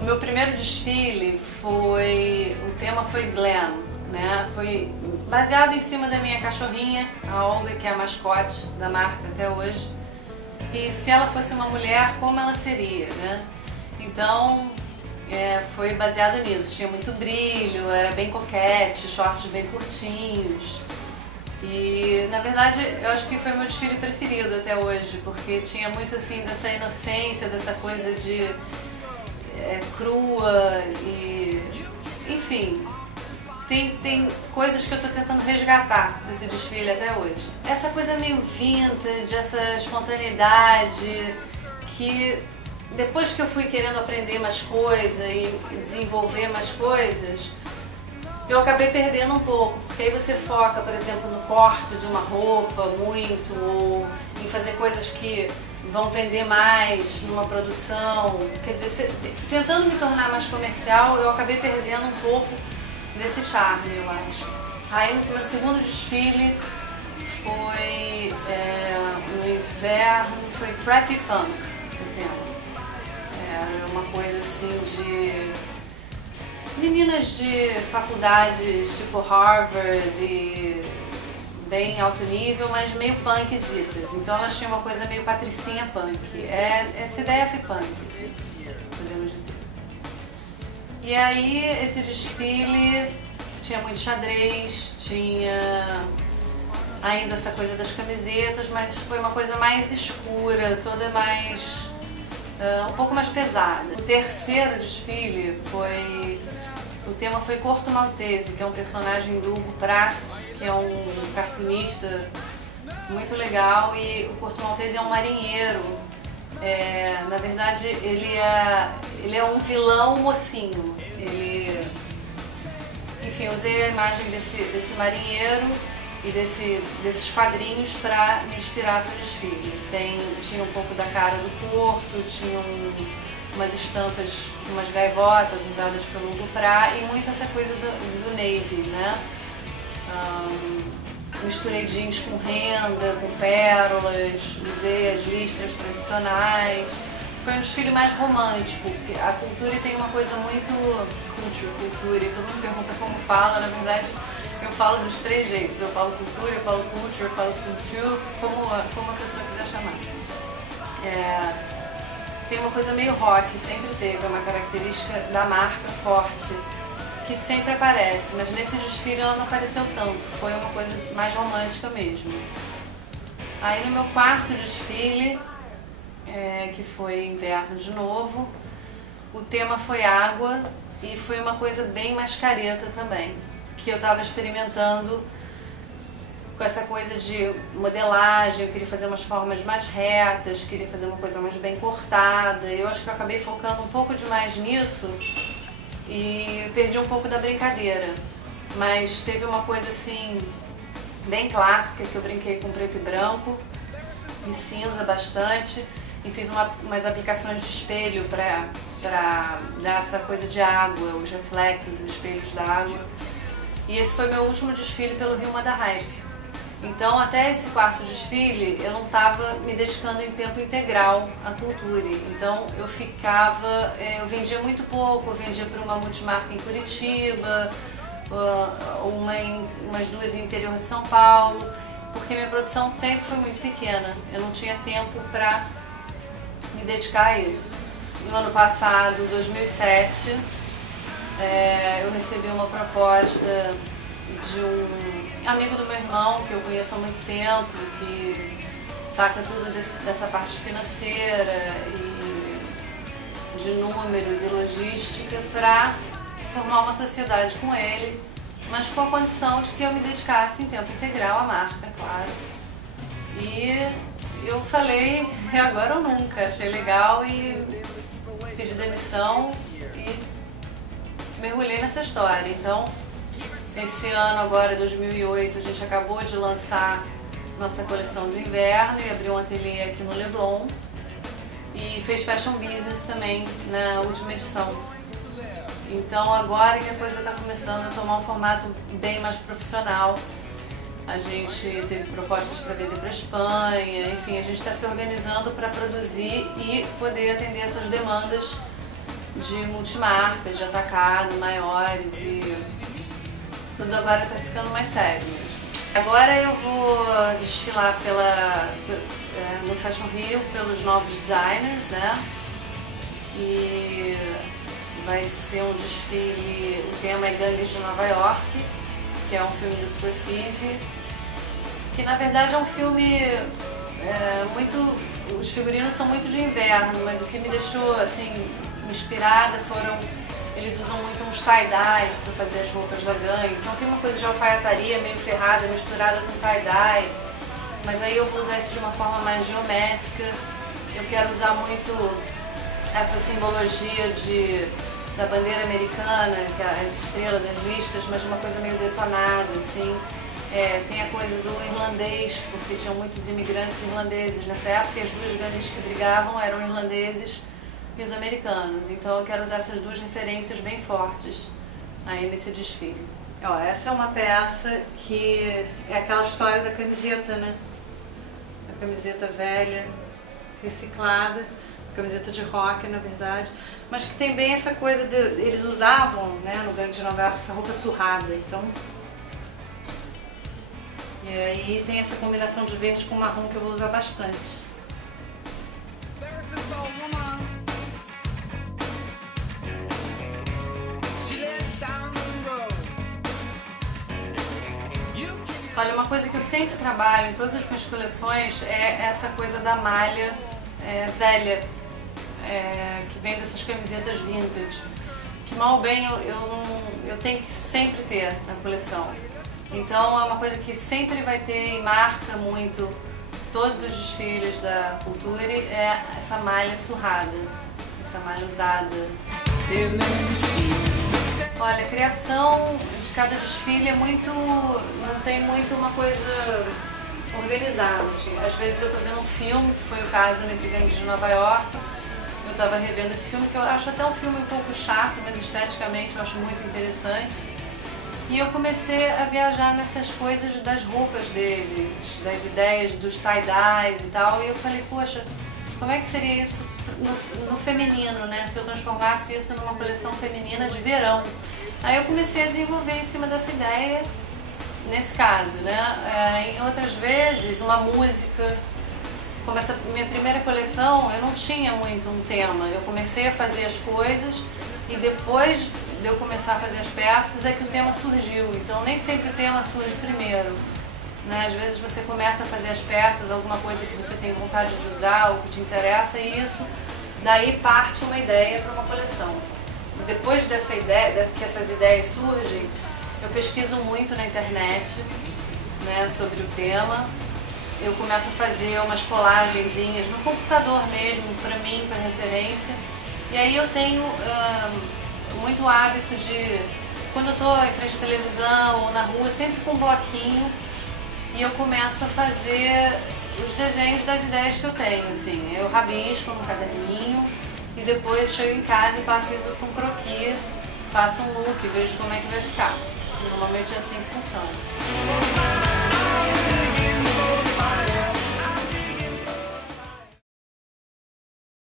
O meu primeiro desfile o tema foi Glam, né? Foi baseado em cima da minha cachorrinha, a Olga, que é a mascote da marca até hoje. E se ela fosse uma mulher, como ela seria, né? Então, foi baseado nisso. Tinha muito brilho, era bem coquete, shorts bem curtinhos. E, na verdade, eu acho que foi o meu desfile preferido até hoje, porque tinha muito, assim, dessa inocência, dessa coisa de crua e... Enfim, tem coisas que eu tô tentando resgatar desse desfile até hoje. Essa coisa meio vintage, essa espontaneidade que... Depois que eu fui querendo aprender mais coisas e desenvolver mais coisas, eu acabei perdendo um pouco, porque aí você foca, por exemplo, no corte de uma roupa muito, ou em fazer coisas que vão vender mais numa produção. Quer dizer, tentando me tornar mais comercial, eu acabei perdendo um pouco desse charme, eu acho. Aí no meu segundo desfile foi no inverno, foi Preppy Punk, o tema. Era uma coisa assim de meninas de faculdades tipo Harvard e bem alto nível, mas meio punkzitas. Então elas tinham uma coisa meio patricinha punk. Essa ideia foi punk, assim, podemos dizer. E aí esse desfile tinha muito xadrez, tinha ainda essa coisa das camisetas, mas foi uma coisa mais escura, toda mais... um pouco mais pesada. O terceiro desfile o tema foi Corto Maltese, que é um personagem do Hugo Pratt, que é um cartunista muito legal, e o Corto Maltese é um marinheiro. Na verdade, ele é um vilão mocinho. Enfim, usei a imagem desse marinheiro e desses quadrinhos para me inspirar para o desfile. Tinha um pouco da cara do Porto, tinha umas estampas, umas gaivotas usadas pelo Hugo Pratt e muito essa coisa do navy, né? Misturei jeans com renda, com pérolas, usei as listras tradicionais. Foi um desfile mais romântico, porque a cultura tem uma coisa muito cultura, e todo mundo pergunta como fala, na verdade eu falo dos três jeitos. Eu falo cultura, eu falo culture, eu falo culture, como a pessoa quiser chamar. Tem uma coisa meio rock, sempre teve, é uma característica da marca forte, que sempre aparece, mas nesse desfile ela não apareceu tanto, foi uma coisa mais romântica mesmo. Aí no meu quarto desfile, que foi inverno de novo, o tema foi água e foi uma coisa bem mais careta também, que eu estava experimentando com essa coisa de modelagem. Eu queria fazer umas formas mais retas, queria fazer uma coisa mais bem cortada. Eu acho que eu acabei focando um pouco demais nisso e perdi um pouco da brincadeira. Mas teve uma coisa assim, bem clássica, que eu brinquei com preto e branco e cinza bastante, e fiz umas aplicações de espelho para dar essa coisa de água, os reflexos, os espelhos d'água. E esse foi meu último desfile pelo Rio Moda Hype. Então, até esse quarto desfile, eu não estava me dedicando em tempo integral à cultura. Então, eu vendia muito pouco, eu vendia para uma multimarca em Curitiba, umas duas em interior de São Paulo, porque minha produção sempre foi muito pequena. Eu não tinha tempo para me dedicar a isso. No ano passado, 2007, eu recebi uma proposta de um amigo do meu irmão, que eu conheço há muito tempo, que saca tudo dessa parte financeira e de números e logística, para formar uma sociedade com ele, mas com a condição de que eu me dedicasse em tempo integral à marca, claro. E eu falei, é agora ou nunca, achei legal e pedi demissão e mergulhei nessa história. Então, esse ano agora, 2008, a gente acabou de lançar nossa coleção de inverno e abriu um ateliê aqui no Leblon e fez Fashion Business também na última edição. Então agora que a coisa está começando a tomar um formato bem mais profissional A gente teve propostas para vender para a Espanha, enfim, a gente está se organizando para produzir e poder atender essas demandas de multimarcas, de atacado, maiores, e tudo agora está ficando mais sério. Agora eu vou desfilar no Fashion Rio pelos novos designers, né? E vai ser um desfile, o tema é Gangues de Nova York, que é um filme do Scorsese, que na verdade é um filme os figurinos são muito de inverno, mas o que me deixou assim inspirada eles usam muito uns tie-dyes para fazer as roupas da gangue, então tem uma coisa de alfaiataria meio ferrada misturada com tie-dye, mas aí eu vou usar isso de uma forma mais geométrica. Eu quero usar muito essa simbologia da bandeira americana, que as estrelas, as listas, mas de uma coisa meio detonada, assim. Tem a coisa do irlandês, porque tinham muitos imigrantes irlandeses nessa época, e as duas gangues que brigavam eram irlandeses e os americanos. Então eu quero usar essas duas referências bem fortes aí nesse desfile. Ó, essa é uma peça que é aquela história da camiseta, né? A camiseta velha, reciclada, camiseta de rock, na verdade, mas que tem bem essa coisa eles usavam, né, no Gangue de Nova York, essa roupa surrada, então. E aí tem essa combinação de verde com marrom que eu vou usar bastante. Olha, uma coisa que eu sempre trabalho em todas as minhas coleções é essa coisa da malha velha, que vem dessas camisetas vintage, que mal ou bem eu tenho que sempre ter na coleção. Então é uma coisa que sempre vai ter e marca muito todos os desfiles da Cultura, é essa malha surrada, essa malha usada. Olha, a criação de cada desfile não tem muito uma coisa organizada. Às vezes eu tô vendo um filme, que foi o caso nesse Gangue de Nova York. Eu estava revendo esse filme, que eu acho até um filme um pouco chato, mas esteticamente eu acho muito interessante. E eu comecei a viajar nessas coisas das roupas deles, das ideias dos tie-dyes e tal. E eu falei, poxa, como é que seria isso no feminino, né? Se eu transformasse isso numa coleção feminina de verão. Aí eu comecei a desenvolver em cima dessa ideia, nesse caso, né? Em outras vezes, uma música. Como essa minha primeira coleção, eu não tinha muito um tema. Eu comecei a fazer as coisas e depois de eu começar a fazer as peças é que o tema surgiu. Então nem sempre o tema surge primeiro, né? Às vezes você começa a fazer as peças, alguma coisa que você tem vontade de usar ou que te interessa, e isso daí parte uma ideia para uma coleção. Depois dessa ideia, que essas ideias surgem, eu pesquiso muito na internet, né, sobre o tema. Eu começo a fazer umas colagenzinhas no computador mesmo, para mim, para referência. E aí eu tenho muito hábito de, quando eu estou em frente à televisão ou na rua, sempre com um bloquinho, e eu começo a fazer os desenhos das ideias que eu tenho, assim. Eu rabisco no caderninho e depois chego em casa e passo isso com croquis, faço um look, vejo como é que vai ficar. Normalmente é assim que funciona.